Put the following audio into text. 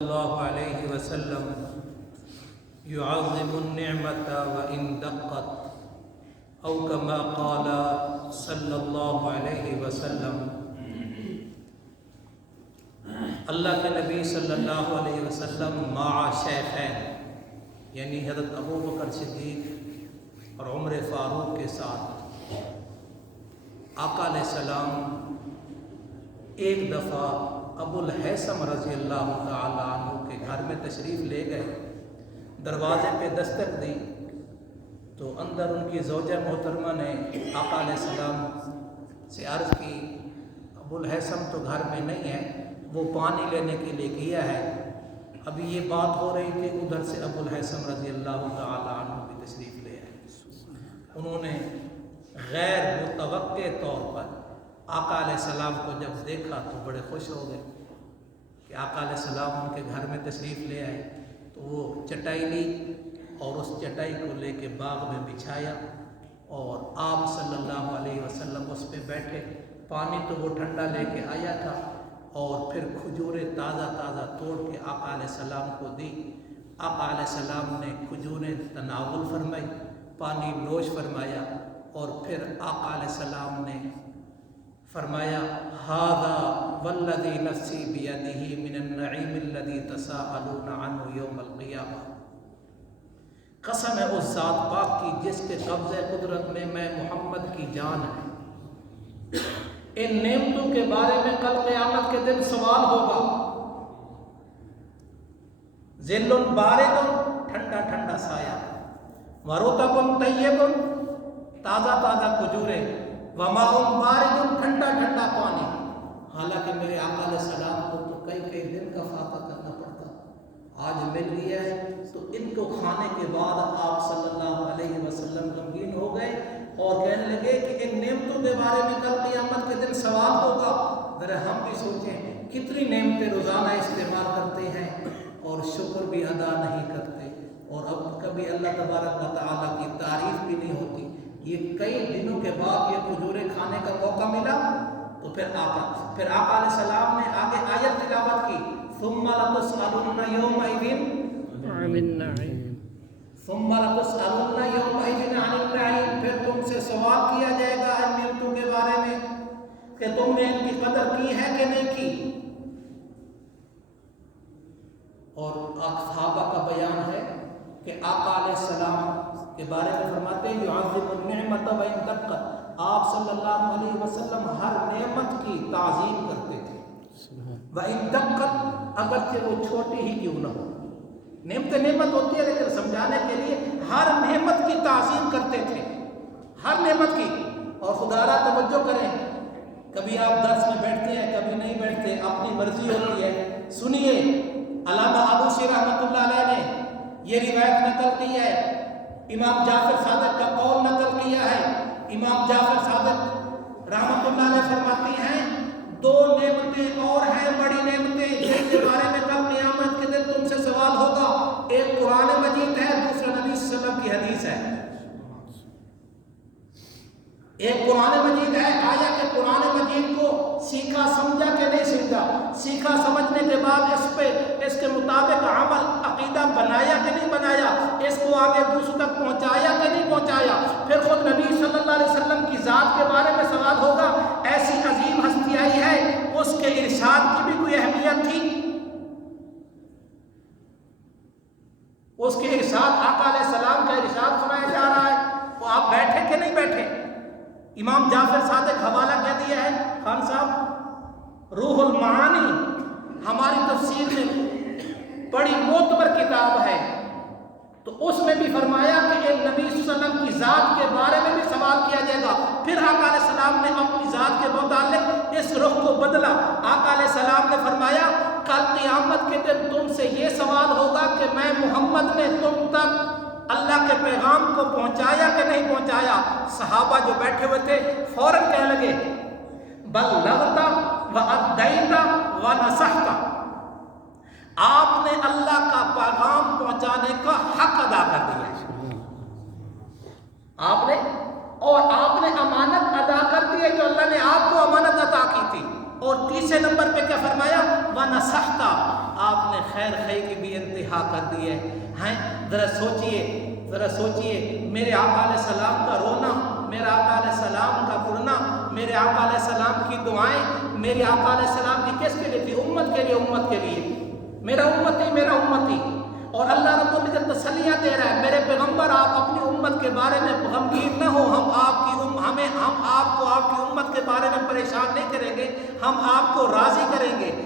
اللہ علیہ وسلم يعظم النعمة وإن دقت او كما قال صلی اللہ علیہ وسلم۔ اللہ کے نبی صلی اللہ علیہ وسلم مع شیخین یعنی حضرت ابو بکر صدیق اور عمر فاروق کے ساتھ آقا علیہ السلام ایک دفعہ ابو الہیثم رضی اللہ تعالی عنہ کے گھر میں تشریف لے گئے۔ دروازے پہ دستک دی تو اندر ان کی زوجہ محترمہ نے آقا علیہ السلام سے عرض کی ابو الہیثم تو گھر میں نہیں ہے، وہ پانی لینے کے لیے گیا ہے۔ ابھی یہ بات ہو رہی تھی، ادھر سے ابو الہیثم رضی اللہ تعالی عنہ بھی تشریف لے آئے۔ انہوں نے غیر متوقع طور پر آقا علیہ السلام کو جب دیکھا تو بڑے خوش ہو گئے کہ آقا علیہ السلام ان کے گھر میں تشریف لے آئے۔ تو وہ چٹائی لی اور اس چٹائی کو لے کے باغ میں بچھایا اور آپ صلی اللہ علیہ وسلم اس پہ بیٹھے۔ پانی تو وہ ٹھنڈا لے کے آیا تھا اور پھر کھجوریں تازہ تازہ توڑ کے آقا علیہ السلام کو دی۔ آقا علیہ السلام نے کھجوریں تناول فرمائی، پانی نوش فرمایا اور پھر آقا علیہ السلام نے فرمایا ھذا والذی نفسی بیدہ من النعیم الذی تساءلون عنہ یوم القیامہ، قسم ہے اس ذات پاک کی جس کے قبضہ قدرت میں محمد کی جان ہے، ان نعمتوں کے بارے میں کل قیامت کے دن سوال ہوگا۔ ظل بارد، ٹھنڈا ٹھنڈا سایہ، ورطب طیب، تازہ تازہ کھجوریں، وماء بارد، ٹھنڈا ٹھنڈا پانی۔ حالانکہ میرے آقا علیہ السلام کو تو کئی کئی دن کا فاقہ کرنا پڑتا، آج مل گیا ہے تو ان کو کھانے کے بعد آپ صلی اللہ علیہ وسلم غمگین ہو گئے اور کہنے لگے کہ ان نعمتوں کے بارے میں کل قیامت کے دن سوال ہوگا۔ ذرا ہم بھی سوچیں کتنی نعمتیں روزانہ استعمال کرتے ہیں اور شکر بھی ادا نہیں کرتے، اور اب کبھی اللہ تبارک و تعالیٰ کی تعریف بھی نہیں ہوتی۔ یہ کئی دنوں کے بعد یہ کھجوریں کھانے کا موقع ملا تو پھر آقا علیہ السلام نے آگے آیت تلاوت کی ثم لتسألن یومئذ عن النعیم، ثم لتسألن یومئذ عن النعیم، پھر تم سے سوال کیا جائے گا ان نعمتوں کے بارے میں کہ تم نے ان کی قدر کی ہے کہ نہیں کی۔ اور صحابہ کا بیان ہے کہ آقا علیہ السلام کے بارے میں فرماتے ہیں یعظم النعمۃ وإن دقت، آپ صلی اللہ علیہ وسلم ہر نعمت کی تعظیم کرتے تھے، وإن دقت، اگرچہ وہ چھوٹی ہی کیوں نہ ہو۔ نعمت ہوتی ہے لیکن سمجھانے کے لیے ہر نعمت کی تعظیم کرتے تھے، ہر نعمت کی۔ اور خدا را توجہ کریں، کبھی آپ درس میں بیٹھتے ہیں کبھی نہیں بیٹھتے، اپنی مرضی ہوتی ہے۔ سنیے علامہ آلوسی رحمۃ اللہ علیہ نے یہ روایت نقل کی ہے، امام جعفر صادق کا قول نقل کیا ہے۔ امام جعفر صادق رحمۃ اللہ علیہ فرماتی ہیں دو نعمتیں اور ہیں بڑی نعمتیں جن کے بارے میں کل قیامت کے دن تم سے سوال ہوگا، ایک قرآن مجید ہے، دوسرا نبی صلی اللہ علیہ وسلم کی حدیث ہے۔ ایک قرآن مجید ہے، آیا کہ قرآن مجید کو سیکھا سمجھا کہ نہیں سمجھا، سیکھا سمجھنے کے بعد اس کے مطابق عمل عقیدہ بنایا کہ نہیں بنایا، اس کو آگے دوسروں تک پہنچایا کہ نہیں پہنچایا۔ پھر خود نبی صلی اللہ علیہ وسلم کی ذات کے بارے میں سوال ہوگا، ایسی عظیم ہستی آئی ہے، اس کے ارشاد کی بھی کوئی اہمیت تھی؟ اس کے ارشاد، آقا علیہ السلام کا ارشاد سنایا جا رہا ہے، وہ آپ بیٹھے کہ نہیں بیٹھے؟ امام جعفر صادق حوالہ کہہ دیا ہے خان صاحب، روح المعانی ہماری تفسیر میں بڑی معتبر کتاب ہے، تو اس میں بھی فرمایا کہ ایک نبی صلی اللہ علیہ وسلم کی ذات کے بارے میں بھی سوال کیا جائے گا۔ پھر آقا علیہ السلام نے اپنی ذات کے متعلق اس رخ کو بدلا۔ آقا علیہ السلام نے فرمایا کل قیامت کے دن تم سے یہ سوال ہوگا کہ میں محمد نے تم تک اللہ کے پیغام کو پہنچایا کہ نہیں پہنچایا۔ صحابہ جو بیٹھے ہوئے تھے فوراً کہنے لگے بلغت وادیت ونصحت، آپ نے اللہ کا پیغام پہنچانے کا حق ادا کر دیا، آپ نے امانت ادا کر دی ہے جو اللہ نے آپ کو امانت عطا کی تھی۔ اور تیسرے نمبر پہ کیا فرمایا؟ وَنَصَحْتَ، آپ نے خیر خواہی کی بھی انتہا کر دی ہے۔ ذرا سوچئے میرے آقا علیہ السلام کا رونا، میرے آقا علیہ السلام کا پڑھنا، میرے آقا علیہ السلام کی دعائیں، میرے آقا علیہ السلام کی کس کے لیے تھی؟ امت کے لیے، امت کے لیے، میرا امتی، میرا امتی۔ اور اللہ رب العزت تسلیاں دے رہا ہے، میرے پیغمبر آپ اپنی امت کے بارے میں غمگین نہ ہو، ہم آپ کو آپ کی امت کے بارے میں پریشان نہیں کریں گے، ہم آپ کو راضی کریں گے۔